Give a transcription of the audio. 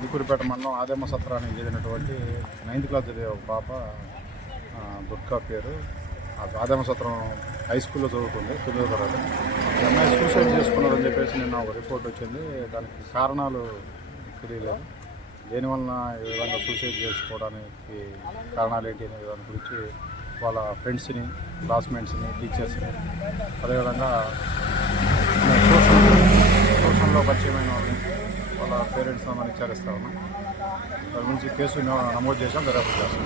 నికూరుపేట మండలం ఆదేమ సత్రానికి చెందినటువంటి 9th class చదివే ఒక పాప దుర్గా పేరు. ఆదేమ సత్రం హై స్కూల్లో చదువుతుంది, 9వ తరగతి. అమ్మాయి సూసైడ్ చేసుకున్నారని చెప్పేసి నిన్న ఒక రిపోర్ట్ వచ్చింది. దానికి కారణాలు తెలియలేదు. దేనివలన ఈ విధంగా సూసైడ్ చేసుకోవడానికి కారణాలు ఏంటి అనే దాని గురించి వాళ్ళ ఫ్రెండ్స్ని, క్లాస్మేట్స్ని, టీచర్స్ని, అదేవిధంగా ట్యూషన్లో పరిచయమైన వాళ్ళని, వాళ్ళ పేరెంట్స్ మనం విచారిస్తా ఉన్నాం. దాని గురించి కేసు నమోదు చేసాం, దర్యాప్తు చేస్తాం.